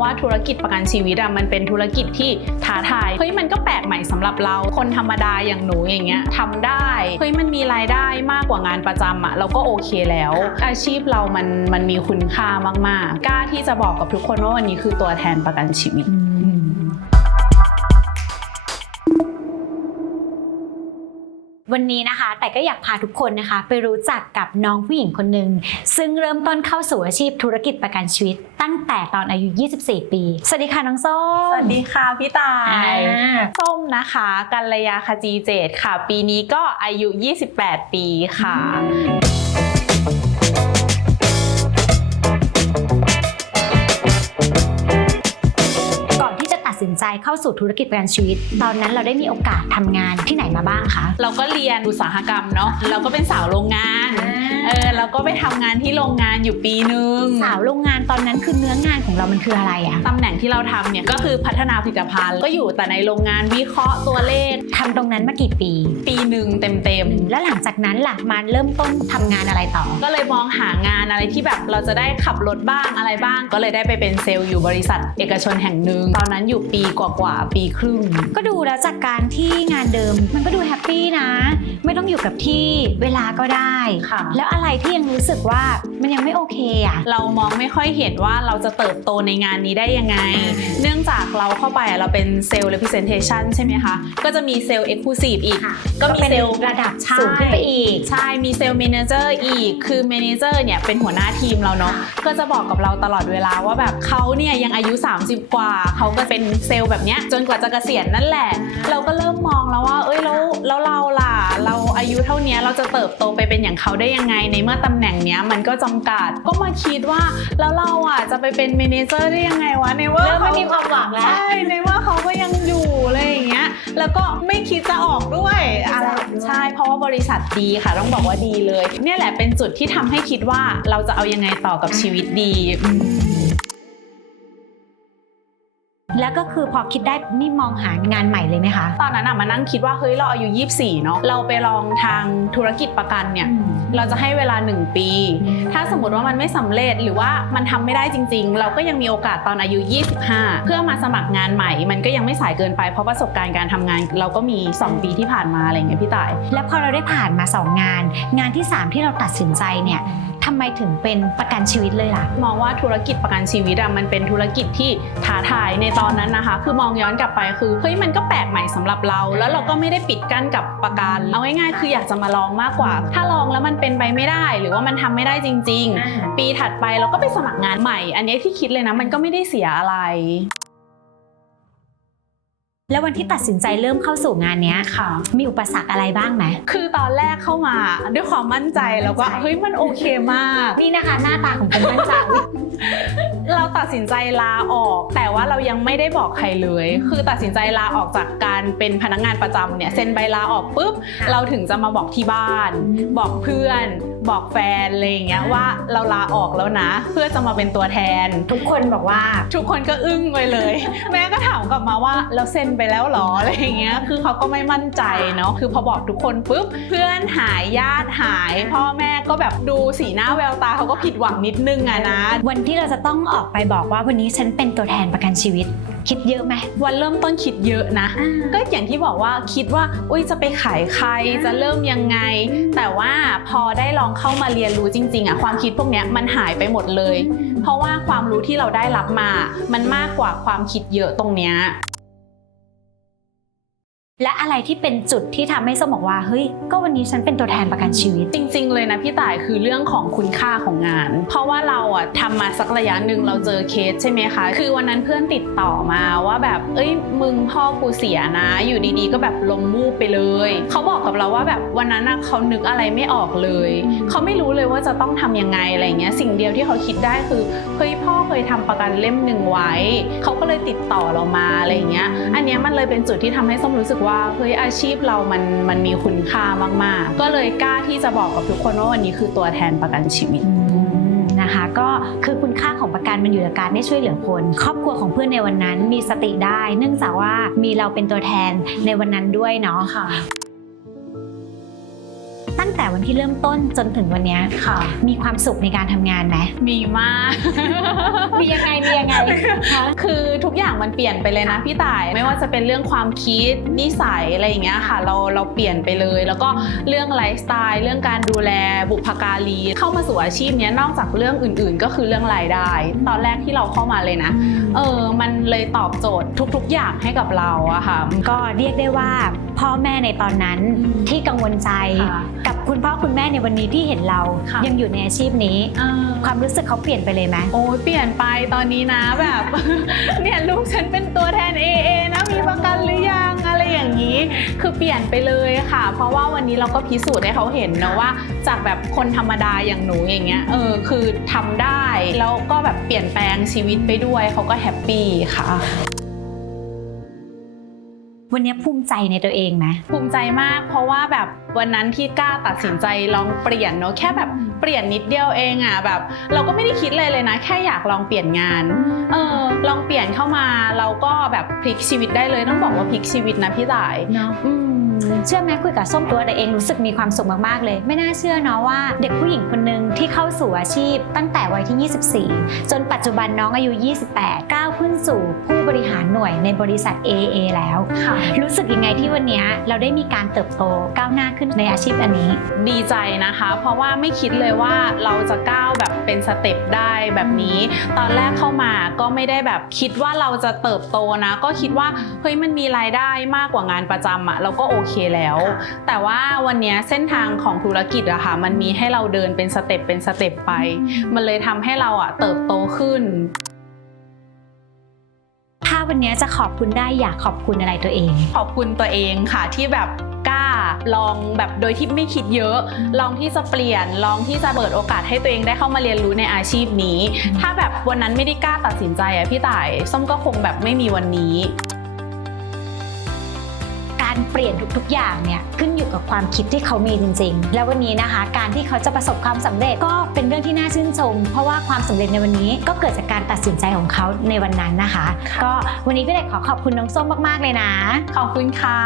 ว่าธุรกิจประกันชีวิตอะมันเป็นธุรกิจที่ท้าทายเฮ้ยมันก็แปลกใหม่สำหรับเรา คนธรรมดาอย่างหนูอย่างเงี้ยทำได้เฮ้ยมันมีรายได้มากกว่างานประจำอะเราก็โอเคแล้ว อาชีพเรามันมันมีคุณค่ามากๆ กล้าที่จะบอกกับทุกคนว่าวันนี้คือตัวแทนประกันชีวิต วันนี้นะคะ แต่ก็อยากพาทุกคนนะคะ ไปรู้จักกับน้องผู้หญิงคนหนึ่งซึ่งเริ่มต้นเข้าสู่อาชีพธุรกิจประกันชีวิต ตั้งแต่ตอนอายุ 24 ปี สวัสดีค่ะน้องส้ม สวัสดีค่ะพี่ตาอ่ายส้มนะคะกัลยาขจีเจตค่ะ ปีนี้ก็อายุ 28 ปีค่ะ เข้าสู่ธุรกิจประกันชีวิต ตอนนั้นเราได้มีโอกาสทำงานที่ไหนมาบ้างคะ เราก็เรียนอุตสาหกรรมเนาะ เราก็เป็นสาวโรงงาน เออเราก็ไปทำงานที่โรงงานอยู่ปีนึงสาวโรงงานตอนนั้นคือเนื้องานของเรามันคืออะไรอะตำแหน่งที่เราทำเนี่ยก็คือพัฒนาผลิตภัณฑ์ ก็อยู่แต่ในโรงงานวิเคราะห์ตัวเลขทำตรงนั้นมากี่ปี ปีหนึ่งเต็มแล้วหลังจากนั้นล่ะมาเริ่มต้นทำงานอะไรต่อๆก็เลยมองหางานอะไรที่แบบเราจะได้ขับรถบ้างอะไรบ้าง ก็เลยได้ไปเป็นเซลล์อยู่บริษัท เอกชนแห่งหนึ่งตอนนั้นอยู่ปีกว่าๆปีครึ่ง ก็ดูแล้วจากการที่งานเดิม มันก็ดูแฮปปี้นะ ไม่ต้องอยู่กับที่เวลาก็ได้ ค่ะ แล้วอะไรที่ยังรู้สึกว่ามันยังไม่โอเคอะเรามองไม่ค่อยเห็นว่าเราจะเติบโตในงานนี้ได้ยังไง เนื่องจากเราเข้าไปอะเราเป็นเซลล์ representation ใช่ไหมคะ ก็จะมีเซลล์ exclusive อีก ก็มีเป็นเซลล์ระดับใช่สูงขึ้นไปอีก ใช่ มีเซลล์ manager อีก คือ manager เนี่ยเป็นหัวหน้าทีมเราเนาะ ก็จะบอกกับเราตลอดเวลาว่าแบบเขาเนี่ยยังอายุ 30 กว่า เขาก็เป็นเซลล์แบบเนี้ยจนกว่าจะเกษียณนั่นแหละ เราก็เริ่มมองแล้วว่า เอ้ยแล้วแล้วเราล่ะ เราอายุเท่าเนี้ยเราจะเติบโตไปเป็นอย่างเขาได้ยังไง ในเมื่อตำแหน่งเนี้ยมันก็จำกัด ก็มาคิดว่าแล้วเราอะจะไปเป็นเมเนเจอร์ได้ยังไงวะในว่าเริ่มไม่เขามีความหวังแล้วใช่ในว่าเขาก็ยังอยู่อะไรอย่างเงี้ยแล้วก็ไม่คิดจะออกด้วยอะไรใช่เพราะว่าบริษัทดีค่ะต้องบอกว่าดีเลย เนี่ยแหละเป็นจุดที่ทำให้คิดว่าเราจะเอายังไงต่อกับชีวิตดีอืม แล้วก็คือพอคิดได้นี่มองหางานใหม่เลยไหมคะ ตอนนั้นอะมานั่งคิดว่าเฮ้ยเราอายุ 24 เนาะเราไปลองทางธุรกิจประกันเนี่ยเราจะให้เวลา 1 ปี ถ้าสมมติว่ามันไม่สำเร็จหรือว่ามันทำไม่ได้จริง ๆ เราก็ยังมีโอกาสตอนอายุ 25 เพื่อมาสมัครงานใหม่ มันก็ยังไม่สายเกินไปเพราะประสบการณ์การทำงาน เราก็มี 2 ปีที่ผ่านมาอะไรอย่างเงี้ยพี่ต่าย แล้วพอเราได้ผ่านมาสองงาน งานที่สามที่เราตัดสินใจเนี่ยทำไมถึงเป็นประกันชีวิตเลยล่ะ มองว่าธุรกิจประกันชีวิตอะมันเป็นธุรกิจที่ท้าทายในตอนนั้นนะคะ คือมองย้อนกลับไปคือเฮ้ยมันก็แปลกใหม่สำหรับเรา แล้วเราก็ไม่ได้ปิดกั้นกับประกันเอาง่ายๆ คืออยากจะมาลองมากกว่า ถ้าลองแล้วมันเป็นไปไม่ได้ หรือว่ามันทำไม่ได้จริง ๆ ปีถัดไปเราก็ไปสมัครงานใหม่ อันนี้ที่คิดเลยนะมันก็ไม่ได้เสียอะไร แล้ววันที่ตัดสินใจเริ่มเข้าสู่งานเนี้ยค่ะ มีอุปสรรคอะไรบ้างไหม คือตอนแรกเข้ามาด้วยความมั่นใจแล้วก็เฮ้ยมันโอเคมาก นี่นะคะ หน้าตาของคนมั่นใจ เราตัดสินใจลาออก แต่ว่าเรายังไม่ได้บอกใครเลย คือตัดสินใจลาออกจากการเป็นพนักงานประจำเนี่ยเซ็นใบลาออกปุ๊บค่ะเราถึงจะมาบอกที่บ้าน บอกเพื่อน บอกแฟนอะไรอย่างเงี้ยว่าเราลาออกแล้วนะ เพื่อจะมาเป็นตัวแทน ทุกคนบอกว่า ทุกคนก็อึ้งไปเลย แม่ก็ถามกลับมาว่าเราเซ็นไปแล้วเหรออะไรอย่างเงี้ยคือเขาก็ไม่มั่นใจเนาะคือพอบอกทุกคนปุ๊บเพื่อนหายญาติหาย พ่อแม่ก็แบบดูสีหน้าแววตาเขาก็ผิดหวังนิดนึงอะนะ วันที่เราจะต้องออกไปบอกว่าวันนี้ฉันเป็นตัวแทนประกันชีวิต คิดเยอะไหมวันเริ่มต้นคิดเยอะนะ ก็อย่างที่บอกว่าคิดว่าอุ้ยจะไปขายใครจะเริ่มยังไง แต่ว่าพอได้ลองเข้ามาเรียนรู้จริงๆอะความคิดพวกเนี้ยมันหายไปหมดเลย เพราะว่าความรู้ที่เราได้รับมา มันมากกว่าความคิดเยอะตรงเนี้ย และอะไรที่เป็นจุดที่ทำให้ส้มบอกว่าเฮ้ย ก็วันนี้ฉันเป็นตัวแทนประกันชีวิต จริง ๆ เลยนะพี่ต่ายคือเรื่องของคุณค่าของงาน เพราะว่าเราอะทำมาสักระยะหนึ่งเราเจอเคสใช่ไหมคะ คือวันนั้นเพื่อนติดต่อมาว่าแบบ เอ้ยมึงพ่อกูเสียนะ อยู่ดีๆ ก็แบบลมมูบไปเลย เขาบอกกับเราว่าแบบวันนั้นอะเขานึกอะไรไม่ออกเลย เขาไม่รู้เลยว่าจะต้องทำยังไงอะไรเงี้ยสิ่งเดียวที่เขาคิดได้คือเฮ้ยพ่อเคยทำประกันเล่มหนึ่งไว้ เขาก็เลยติดต่อเรามาอะไรเงี้ยอันเนี้ยมันเลยเป็นจุดที่ทำให้ส้มรู้สึกว่าเฮ้ยอาชีพเรามันมันมีคุณค่ามากๆ ก็เลยกล้าที่จะบอกกับทุกคนว่าวันนี้คือตัวแทนประกันชีวิตนะคะก็คือคุณค่าของประกันมันอยู่ในการได้ช่วยเหลือคน ครอบครัวของเพื่อนในวันนั้นมีสติได้ เนื่องจากว่ามีเราเป็นตัวแทนในวันนั้นด้วยเนาะค่ะ ตั้งแต่วันที่เริ่มต้นจนถึงวันเนี้ยค่ะ มีความสุขในการทำงานไหม มีมาก มียังไงมียังไงคะคือทุกอย่างมันเปลี่ยนไปเลยนะพี่ต่าย ไม่ว่าจะเป็นเรื่องความคิดนิสัยอะไรอย่างเงี้ยค่ะ เราเราเปลี่ยนไปเลย แล้วก็เรื่องไลฟ์สไตล์เรื่องการดูแลบุพการีเข้ามาสู่อาชีพเนี้ยนอกจากเรื่องอื่น ๆ ก็คือเรื่องรายได้ ตอนแรกที่เราเข้ามาเลยนะ เออ มันเลยตอบโจทย์ทุก ๆ อย่างให้กับเราอะค่ะ ก็เรียกได้ว่าพ่อแม่ในตอนนั้นอืมที่กังวลใจ ค่ะกับคุณพ่อคุณแม่ในวันนี้ที่เห็นเรา ค่ะยังอยู่ในอาชีพนี้ เออ ความรู้สึกเขาเปลี่ยนไปเลยไหม โอ้ยเปลี่ยนไปตอนนี้นะแบบ เนี่ยลูกฉันเป็นตัวแทน AA นะมีประกันหรือยังอะไรอย่างนี้ คือเปลี่ยนไปเลยค่ะ เพราะว่าวันนี้เราก็พิสูจน์ให้เขาเห็นนะว่า จากแบบคนธรรมดาอย่างหนูอย่างเงี้ยเออคือทำได้แล้วก็แบบเปลี่ยนแปลงชีวิตไปด้วยเขาก็แฮปปี้ค่ะ วันนี้ภูมิใจในตัวเองไหมภูมิใจมาก เพราะว่าแบบวันนั้นที่กล้าตัดสินใจลองเปลี่ยนเนาะแค่แบบ ปลี่ยนนิดเดียวเองอะแบบ เราก็ไม่ได้คิดเลยเลยนะ แค่อยากลองเปลี่ยนงานเออลองเปลี่ยนเข้ามาเราก็แบบพลิกชีวิตได้เลยต้องบอกว่าพลิกชีวิตนะพี่ต่ายเนาะอืมเชื่อไหมคุยกับส้มตัวเองรู้สึกมีความสุขมากๆเลย ไม่น่าเชื่อเนาะว่าเด็กผู้หญิงคนหนึ่งที่เข้าสู่อาชีพ ตั้งแต่วัยที่ 24 จนปัจจุบันน้องอายุ 28 ก้าวขึ้นสู่ผู้บริหารหน่วยในบริษัท AA แล้วค่ะรู้สึกยังไงที่วันนี้เราได้มีการเติบโตก้าวหน้าขึ้นในอาชีพอันนี้ ดีใจนะคะ เพราะว่าไม่คิดเลยว่าเราจะก้าวแบบเป็นสเต็ปได้แบบนี้ ตอนแรกเข้ามาก็ไม่ได้แบบคิดว่าเราจะเติบโตนะ ก็คิดว่าเฮ้ยมันมีรายได้มากกว่างานประจำอะเราก็โอเคแล้ว แต่ว่าวันเนี้ยเส้นทางของธุรกิจอะค่ะมันมีให้เราเดินเป็นสเต็ปเป็นสเต็ปไป มันเลยทำให้เราอะเติบโตขึ้นถ้าวันนี้จะขอบคุณได้อยากขอบคุณอะไรตัวเอง ขอบคุณตัวเองค่ะที่แบบก ล้าลองแบบโดยที่ไม่คิดเยอะ ลองที่จะเปลี่ยน ลองที่จะเปิดโอกาสให้ตัวเองได้เข้ามาเรียนรู้ในอาชีพนี้ ถ้าแบบวันนั้นไม่ได้กล้าตัดสินใจอะพี่ต่าย ส้มก็คงแบบไม่มีวันนี้ การเปลี่ยนทุกๆ อย่างเนี่ยขึ้นอยู่กับความคิดที่เขามีจริง ๆ แล้ววันนี้นะคะ การที่เขาจะประสบความสำเร็จก็เป็นเรื่องที่น่าชื่นชม เพราะว่าความสำเร็จในวันนี้ก็เกิดจากการตัดสินใจของเขาในวันนั้นนะคะค่ะก็วันนี้พี่เด็กขอขอบคุณน้องส้มมากๆเลยนะ ขอบคุณค่ะ